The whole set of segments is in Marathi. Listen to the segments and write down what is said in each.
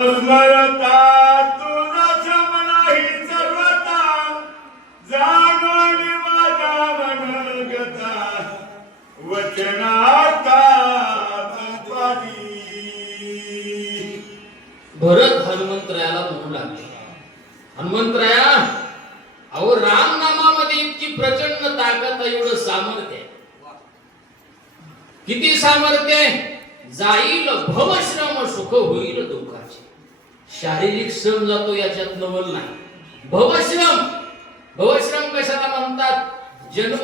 स्मरता तुझा नाही सर्वता जाणून माझ्या मनगता वचनाता तत्वादी. भरत हनुमंतरायाला म्हणू लागले, हनुमंतराया, अहो राम नामामध्ये इतकी प्रचंड ताकद आहे, एवढं सामर्थ्य आहे. किती सामर्थ्य आहे? जाईल भवश्रम सुख होईल दुःखाचे. शारीरिक श्रम जातो याच्यात नवल नाही. भवश्रम कशाला म्हणतात? जन्म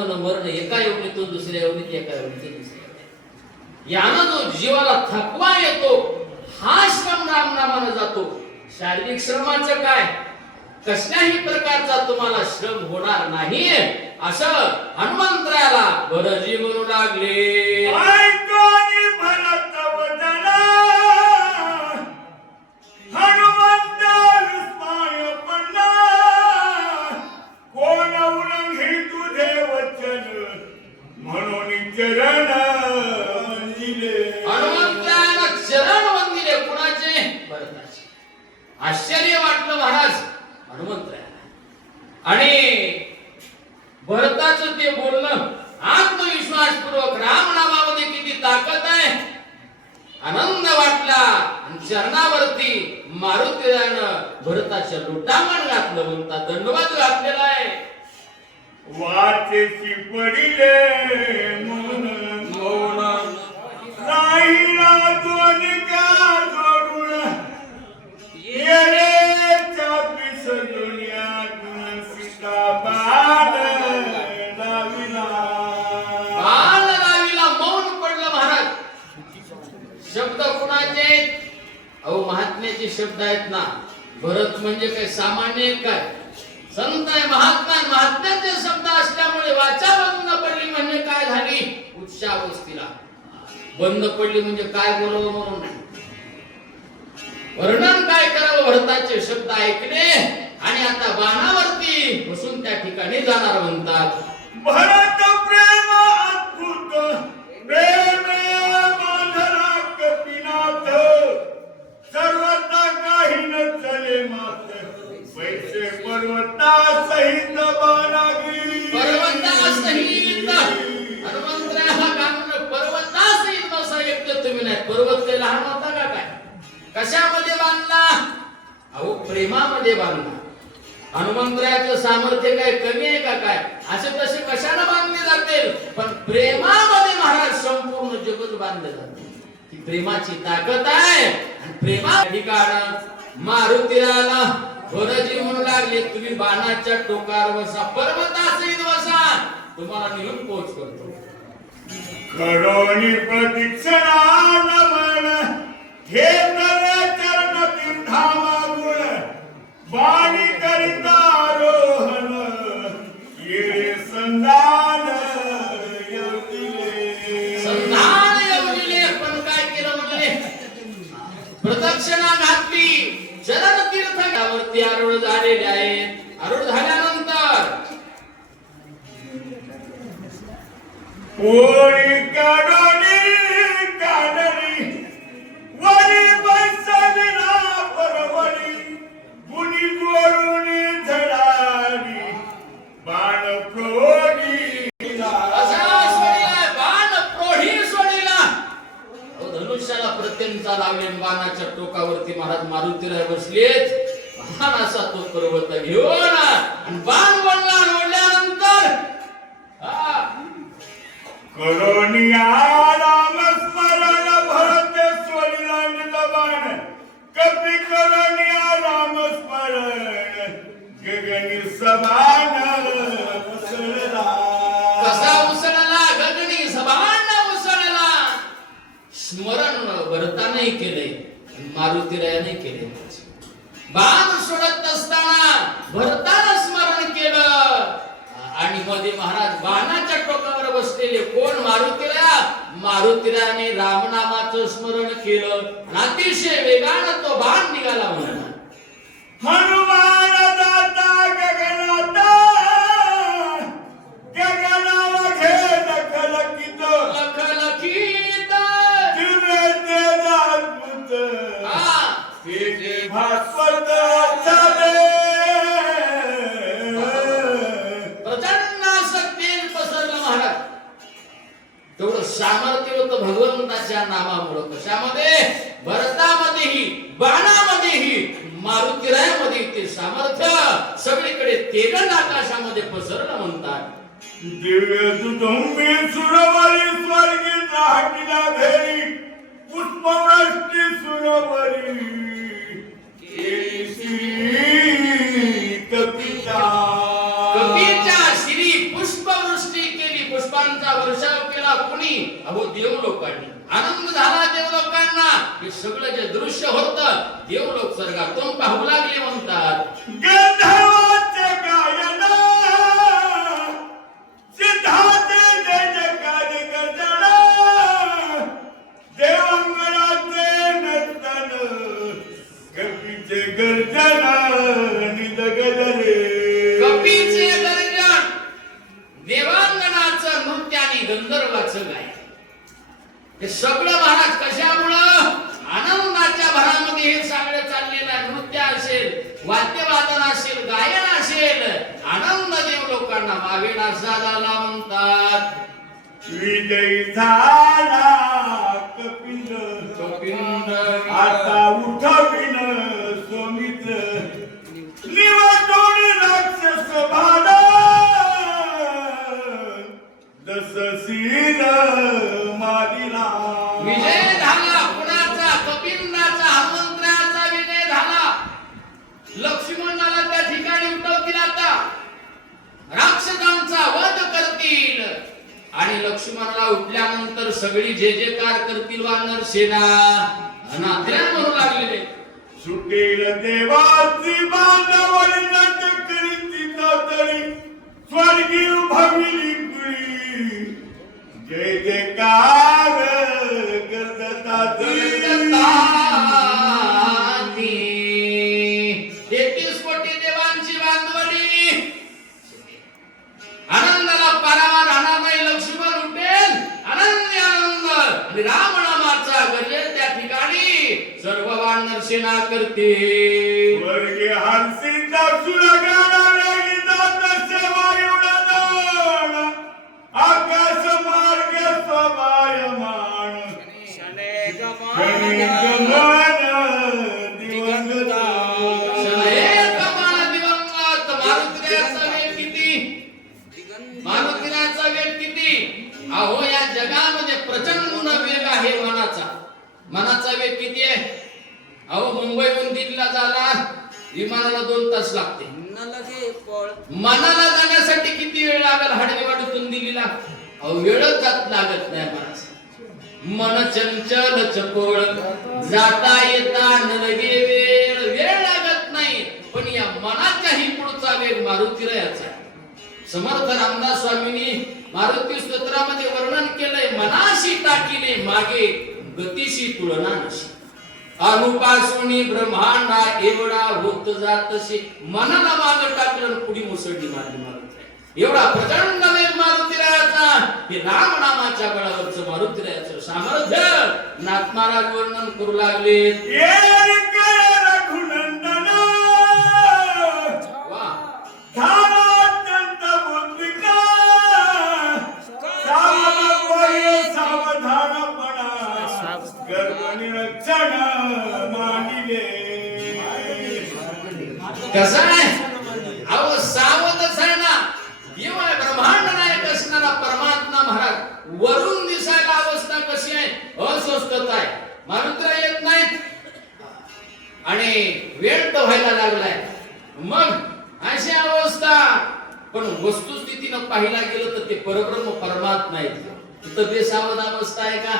न मरण, एका योनीतून दुसऱ्या योनीत, एका योनीतून दुसऱ्या योनीत. यानं जो जीवाला थकवा येतो हा श्रम रामनामानं जातो. शारीरिक श्रमाचं काय? कसल्याही प्रकारचा तुम्हाला श्रम होणार नाही असं हनुमंतरायाला भरतजी म्हणू लागले. ऐकोनी भरत वदन हनुमंत विस्मय पडला, कोण उल्लंघी तुझे वचन म्हणून चरण वंदिले. हनुमंतरायाला चरण वंदिले. कुणाचे? भरताचे. आश्चर्य वाटलं महाराज हनुमंतरायाला. आणि भरताचं ते बोलणं आत्मविश्वासपूर्वक राम नामामध्ये किती ताकद आहे आनंद वाटला. आणि चरणावरती मारुतीरायानं भरताच्या लोटांगण घातलं, म्हणता दंडवत घातलेला आहे. वाचेसी पडिले मन मौन राहिला दोन्ही का जोडून येण्याच्या पिसडुन्यात सीता बाण लाविला. बाण लाविला. मौन पडलं महाराज. शब्द कुणाचे? अहो महात्म्याचे शब्द आहेत ना. भरत म्हणजे काय सामान्य काय? संत आहे, महात्मा. महात्म्याचे शब्द असल्यामुळे वाचा बंद पडली म्हणजे काय झाली? उच्चावस्थेला बंद पडली म्हणजे काय बोलावं म्हणून नाही. वर्णन काय करावं? भरताचे शब्द ऐकले आणि आता बाणावरती बसून त्या ठिकाणी जाणार म्हणतात. भरत प्रेम अद्भुत प्रेम माधरा कपिनाथ सर्वता काही न चले मात पैसे पर्वता सहित बाणागिरी. पर्वतासहित हनुमंतराय हा काम पर्वतासहित बसा एकटं तुम्ही नाही. पर्वत काही लहान होता का काय? कशामध्ये बांधला? अहो प्रेमामध्ये बांधला. हनुमंतरायाचं सामर्थ्य काय कमी आहे का काय? असे तसे कशाने बांधले जातील? पण प्रेमामध्ये महाराज संपूर्ण जगत बांधले जाते. ती प्रेमाची ताकद आहे. आणि प्रेमा ठिकाण मारुतीराला भरतजी म्हणू लागले, तुम्ही बाणाच्या टोकावर बसा, पर्वतासहित बसा, तुम्हाला निघून पोच करतो. करोनी प्रदीक्षणा नमन हे तवे चरण तीर्थावा गुण बाणी करिता रोहन ये संधान येवदिले. संधान येवदिले. पण काय केलं म्हणजे? प्रदक्षिणा घातली. चरण तीर्थावरती आरूढ झालेले आहेत. आरूढ झाल्यानंतर ओळी काढोनी काढली वरी बसविला परवली गुणी जोडून झडाली बाण प्रोढी बाण प्रोढी सोडीला. धनुष्याला प्रत्यंचा लावले. बाणाच्या टोकावरती महाराज मारुतीराय बसलेत. बाण असा तो पर्वत घेऊन आणि बाण वळला. ओढल्यानंतर करोनिया राम स्मरण भरत स्वरिला निलबाण कपी करोनिया राम स्मरण गगनी सभान उसळला. कसा उसळला? गगनी सभान उसळला. स्मरण भरताने केले, मारुतीरायाने केले. बाण सोडत असताना भरतानं स्मरण केलं. आणि मध्ये महाराज बाणाच्या टोकावर बसलेले कोण? मारुतीराया. मारुतीरायाने रामनामाचं स्मरण केलं. अतिशय वेगानं तो बाण निघाला. म्हणा हनुमान दाता गगनात गगनावर घेत लखलखित लखलखित दिव्य तेज अद्भुत हे जे भास्वत झाले प्रचंड असं तेज पसरलं महाराज. तेवढं सामर्थ्य होतं भगवंताच्या नामामुळं. कशामध्ये? भरतामध्येही, बाणामध्येही, मारुतीरायामध्ये ते सामर्थ्य सगळीकडे तेजन आकाशामध्ये पसरलं म्हणतात. दिव्य दुदुंबी सुरवरी स्वर्गी दाहटीला घरी पुष्पवृष्टी सुरवरी केसी कपिता कपीच्या श्री पुष्पवृष्टी केली, पुष्पांचा वर्षाव केला. कुणी? अहो देव लोकांनी. आनंद झाला देव लोकांना. हे सगळं जे दृश्य होतं देवलोक स्वर्गातून पाहू लागले म्हणतात. गंधर्वाचे गायन सिद्धाते जय जयकार गर्जना देवांगणाचे नर्तन कपीचे गर्जना निदगदरे कपीचे गर्जन, देवांगणाचं नृत्य आणि गंधर्वाचं गायन. हे सगळं महाराज कशामुळं? आनंदाच्या भरामध्ये हे सगळं चाललेलं आहे. नृत्य असेल, वाद्यवादन असेल, गायन असेल, आनंद देव लोकांना मावेना झाला म्हणतात. विजयी झाला कपिल कपिंद आता उठविन स्वामीच निवडून राक्षस भाड दससीन मारिला. विजय झाला कुणाचा? कपिंदाचा, हनुमंताचा विजय झाला. लक्ष्मणाला त्या ठिकाणी उठवतील, आता राक्षसांचा वध करतील आणि लक्ष्मणाला उठल्यानंतर सगळी जे जयकार करतील वानर सेना. अनाथ्या म्हणू लागलेले. सुटेल देवाची बांधवली नटकरीची तातडी स्वर्गी भविली कुळी जय जयकार करतात. 33 कोटी देवांची बांधवडी. आनंदाला पारावार राहणार नाही. लक्ष्मण उठेल, आनंदी आनंद आणि राम नामाचा गरजेल त्या ठिकाणी सर्व वानर सेना करते. स्वर्गी हर्षिता सुरगाडा जात सेवायुडदान आकाश मार्ग स्वभायमान गमन दिवंगत. शनैकमान दिवंगत. मारुतीरायाचा वेग किती? मारुतीरायाचा वेग किती? अहो या जगामध्ये प्रचंड वेग आहे मनाचा. मनाचा वेग किती आहे? अहो मुंबईहून दिल्लीला जायला विमानाला 2 तास लागते. मनाला जाण्यासाठी किती वेळ लागेल? हाडगेवाडीतून दिल्लीला? अहो वेळच जात लागत नाही मनाचा. मन चंचल चपळ जाता येता न लगे वेळ, वेळ लागत नाही. पण या मनाच्याही पुढचा वेग मारुतीरायाचा. समर्थ रामदास स्वामींनी मारुती स्तोत्रामध्ये वर्णन केलंय. मनाशी टाकिले मागे गतीशी तुलना नशी. अनुपासूनी ब्रह्मांडा एवढा होत जातसे. मनाला मागे टाकलं पुढी मुसळली मारली मारुतीराया. एवढा प्रचंड वेग मारुतीरायाचा. हे राम नामाच्या बळावरचं मारुतीरायाचं सामर्थ्य नाथ महाराज वर्णन करू लागले. रघुनंदन वा धारा अत्यंत बुद्धिका सावधानपणा गर्भनिरक्षण मानिले. कसं आहे? अहो सावधच आहे ना. देव आहे, ब्रह्मांड नायक असणारा परमात्मा महाराज. वरून दिसायला अवस्था कशी आहे? अस्वस्थता आहे. मारुतीराय येत नाहीत आणि वेळ तर व्हायला लागलाय. मग अशी अवस्था. पण वस्तुस्थितीनं पाहिला गेलं तर ते परब्रह्म परमात्मा आहे. तिथं बेसावध अवस्था आहे का?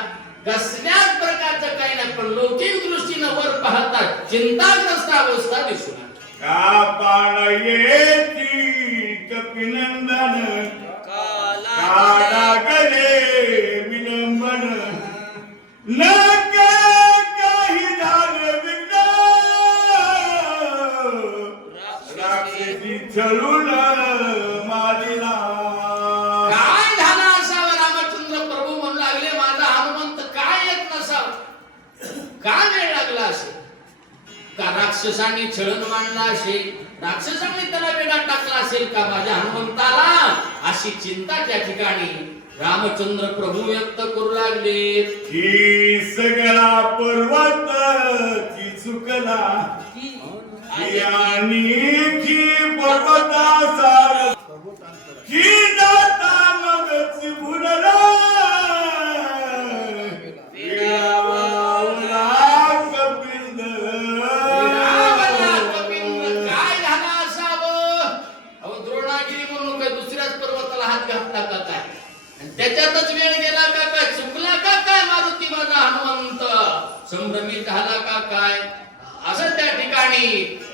कसल्याच प्रकारचं काही नाही. पण लौकिक दृष्टीनं वर पाहतात चिंताग्रस्त अवस्था दिसून आली. का पाण येती कपिनंदन काला गले विलंबन न काही झालं विघ्न राक्षसी छळून मारिला. काय झालं असावं? रामचंद्र प्रभू म्हणू लागले माझा हनुमंत काय येत नसावं? का वेळ लागला असेल? का राक्षसांनी छळण मांडला असेल, राक्षसांनी त्याला वेडा टाकला असेल का माझ्या हनुमंताला, अशी चिंता त्या ठिकाणी रामचंद्र प्रभू व्यक्त करू लागले. की सगळा पर्वत की चुकला आणि की पर्वतासार की जाता मगच भुलला कपिंद. काय झालं असावं? अहो द्रोणागिरी म्हणून काय दुसऱ्याच पर्वताला हात घातला का काय, आणि त्याच्यातच वेळ गेला का काय, चुकला का काय मारुती माझा हनुमंत, संभ्रमित झाला का काय, असं त्या ठिकाणी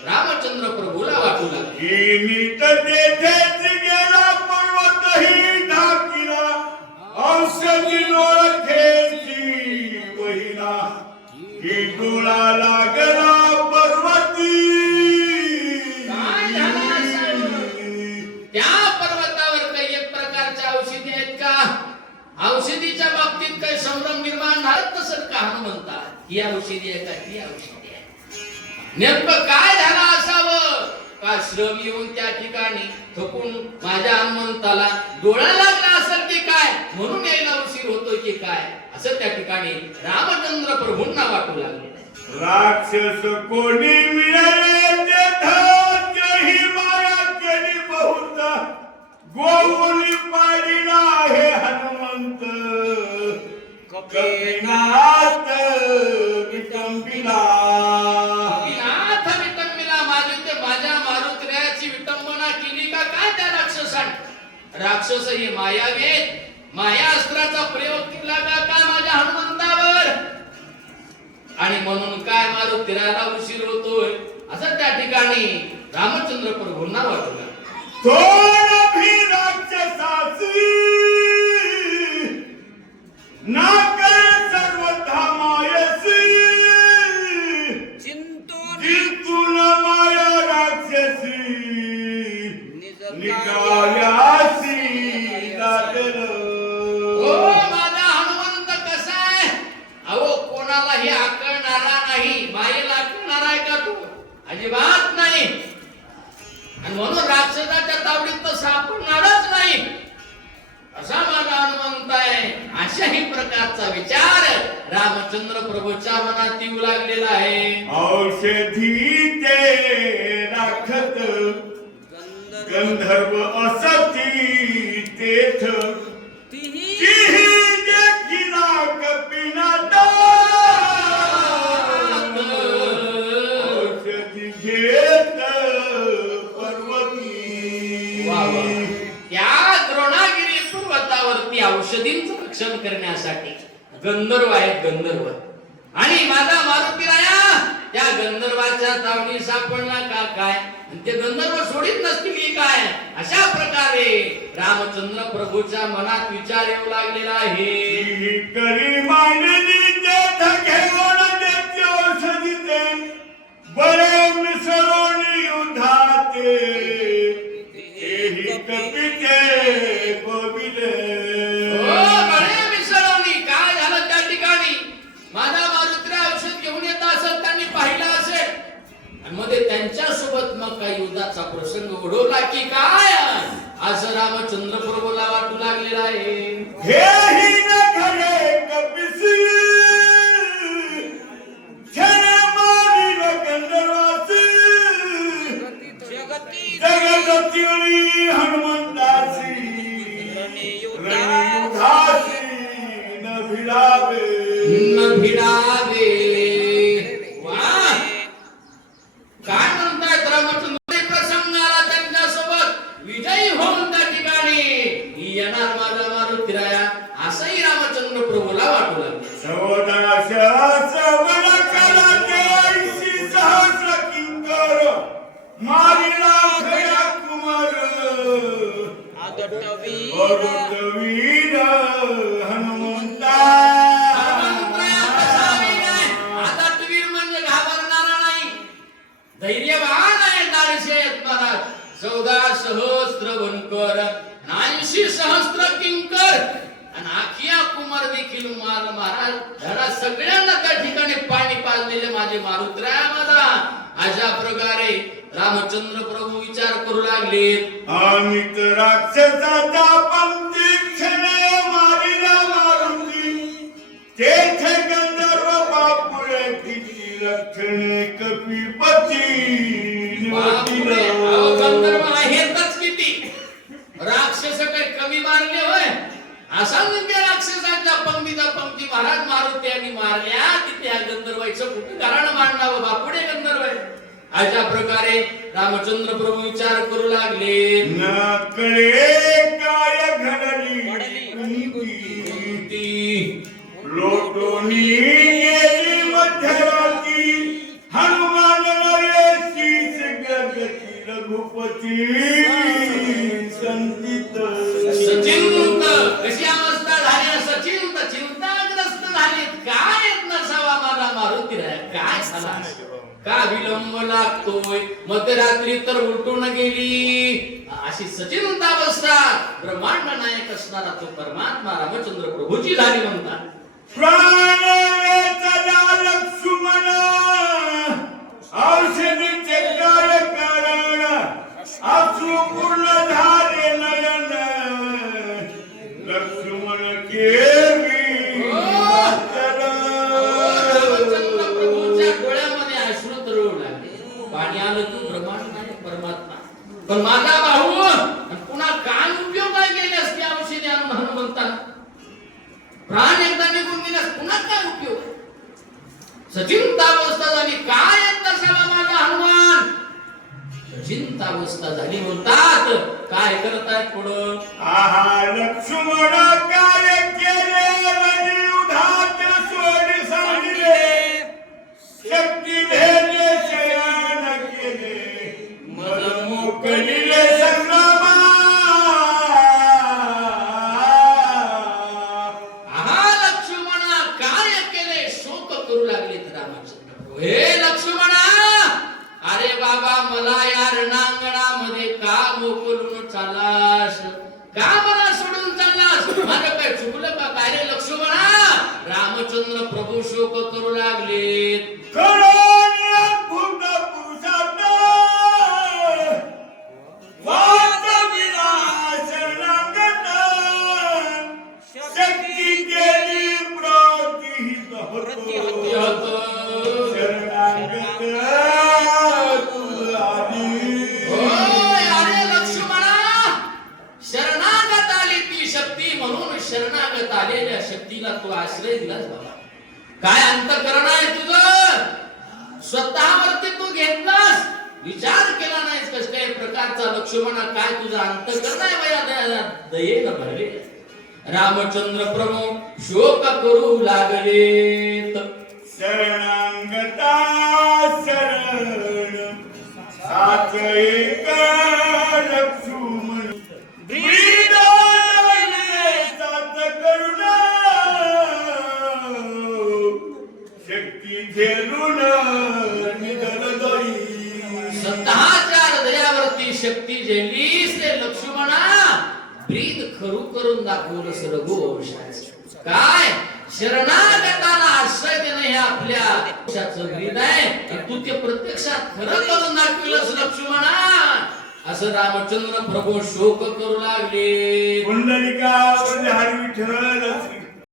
रामचंद्र प्रभूला वाटू लागले. नीट तेथेच गेला पर्वतही ढाकिला औषधी ओळखेची वहिना ही डोळा लागला पर्वती. काय झालं असावं? त्या पर्वतावर काही एक प्रकारच्या औषधी आहेत का? औषधीच्या बाबतीत काही संभ्रम निर्माण झाला नसेल का हनुमंता? ही औषधी आहे का ती औषधी आहे? नेमकं काय झालं असावं? का श्रम येऊन त्या ठिकाणी थकून माझ्या हनुमंताला डोळा लागला असेल की काय, म्हणून यायला उशीर होतोय की काय, असं त्या ठिकाणी रामचंद्र प्रभूंना वाटू लागले. राक्षस कोणी मिळाले तेही माया केली बहुत गोवली पाडीला हे हनुमंत कपिनाथ विटंबिला. विनाथ विटंबिला, माझी ते माझ्या मारुतीरायाची विटंबना केली का काय त्या राक्षसाने? राक्षस हे मायावेत, माया अस्त्राचा प्रयोग केला का काय माझ्या हनुमंतावर, आणि म्हणून काय मारुतीरायाला उशीर होतोय, असं त्या ठिकाणी रामचंद्र प्रभूंना वाटलं. थोड भी राक्षसाची नाकर सर्वथा मायसी जिंतून माया राक्षसी निकायासी दादल. ओ माझा हनुमंत कसा आहे? अहो कोणालाही आकळणारा नाही, मायेला आकळणार आहे का तू? अजिबात नाही, आणि म्हणून राक्षसाच्या तावडीत तर सापडणारच नाही, असा माझा हनुमंत आहे. अशाही प्रकारचा विचार रामचंद्र प्रभूच्या मनात येऊ लागलेला आहे. औषधी ते राखत गंधर्व असती तेथ तिही देखिला कपिनाथ औषधी घेत पर्वती. त्या द्रोणागिरी पर्वतावरती औषधींचं रक्षण करण्यासाठी गंधर्व आहेत, गंधर्व, आणि माझा मारुतीराया त्या गंधर्वाच्या तावडी सापडला का काय, आणि ते गंधर्व सोडित नसतील की काय, अशा प्रकारे रामचंद्र प्रभूच्या मनात विचार येऊ लागलेला आहे. करी मांडली तेथ घेऊन देते औषधी ते बरे मिसळून युद्धाते एही कपिते कोविले. बळे मिसळवणी. काय झालं त्या ठिकाणी? माझा मारुतीराय औषध घेऊन येत असेल, त्यांनी पाहिलं असेल, आणि मध्ये त्यांच्या सोबत मग काही युद्धाचा प्रसंग ओढवला की काय, असं रामचंद्र प्रभूला वाटू लागलेला आहे. हेही न घडे कपिसी क्षण मारिल गंधर्वासी जगदत्युरी हनुमंतासी रणयुधासी न भिडावे. न भिडावे. वाह! काय म्हणतायत रामचंद्र? प्रसंगाला त्यांच्या सोबत विजयी होऊन त्या ठिकाणी येणार माझा मारुतीराया, असंही रामचंद्र प्रभूला वाटू लागले. सहस्र किंकर मारिला खया कुमार वीर हनुमंता. वीर म्हणजे घाबरणारा नाही, धैर्यवान आहे. नारशेत महाराज 14 सहस्त्र वनकर 80 सहस्त्र किंकर, आणि आखी कन्याकुमार देखील माल महाराज धडा सगळ्यांना त्या ठिकाणी पाणी पाजलेले माझे मारुत्र्या माझा. अशा प्रकारे रामचंद्र प्रभू विचार करू लागले. अमित राक्षसाचा पंथी क्षणे मारिला मारुती, तेथे गंधर्व बापुळे किती लक्षणे कपिपती बापरे, अहो गंधर्व आहेतच किती, राक्षस काही कमी मारले होय? असा म्हणजे राक्षसाच्या पंक्ती महाराज मारुत्यांनी मारल्या, तिथे या गंधर्वाचं कुठे घराणं मांडावं, बापुडे गंधर्व आहे. अशा प्रकारे रामचंद्र प्रभू विचार करू लागले. नकळे काय घडली लोटोनी गेली मध्यराती, हनुमान नरेशीस गगती रघुपती संतीत. सचिंत कशी अवस्था झाली, सचिंत चिंताग्रस्त झाले. काय येत नसावा मला मारुती रे, काय झाला, का विलंब लागतोय, मध्यरात्री तर उलटून गेली, अशी सचिंत अवस्था ब्रह्मांड नायक असणारा तो परमात्मा रामचंद्र प्रभूची झाली म्हणतात. प्राण वेचला लक्ष्मण औषधीचे काय कारण, अश्रू पूर्ण झाले नयन लक्ष्मण केवी रामचंद्र प्रभूच्या डोळ्यामध्ये अश्रू तरळू लागले. पाणी आलं तू ब्रह्मांड नायक परमात्मा, पण माझा भाऊ पुन्हा काय उपयोग काय केले असते औषधी आणून हनुमंताना, प्राण एकदा निघून गेल्यास पुन्हा काय उपयोग? सचिंतावस्था झाली, काय येत नसावा माझा हनुमान, सचिंतावस्था झाली म्हणतात. काय करतायत पुढं? आहा लक्ष्मण काय केले रजियुधात सोडी सांडिले, शक्ती भेदे शयान केले, मद मोकलिले संग्रामा. आहा लक्ष्मणा कार्य केले, शोक करू लागले रामचंद्र. हे लक्ष्मणा, अरे बाबा मला या रणांगणामध्ये का मोकलून चाललास, का मला सोडून चाललास, माझं काय चुकलं का काय रे लक्ष्मणा? रामचंद्र प्रभू शोक करू लागले. करोनी अद्भुत पुरुषार्थ वाद विनाश रंगत, शक्ती केली प्रतिहित होतो, शरणागत तुझ आली. होय, अरे लक्ष्मणा, शरणागत आली ती शक्ती, म्हणून शरणागत आलेल्या शक्तीला तू आश्रय दिलास बाबा. काय अंतःकरण आहे तुझं, स्वतःवरती तू घेतलास, विचार केला नाहीस कस काय प्रकारचा लक्ष्मणा, काय तुझं अंतःकरण आहे वया दयेनं भरले. रामचंद्र प्रभू शोक करू लागले. शरणांगता शरण साच एक लक्ष्मण, ब्रीडाले साच करुणा, शक्ती झेलून निधन जाई. स्वतःच्या हृदयावरती शक्ती झेलीस रे लक्ष्मणा, ब्रीद खरू करून दाखवलंस रघुवंशाचं. काय शरणागताला आश्रय देणं हे आपल्या वंशाचं ब्रीद आहे, आणि तू ते प्रत्यक्षात खरं करून दाखवलंस लक्ष्मणा, असं रामचंद्र प्रभू शोक करू लागले. पुंडलिकावर हरी विठ्ठल श्री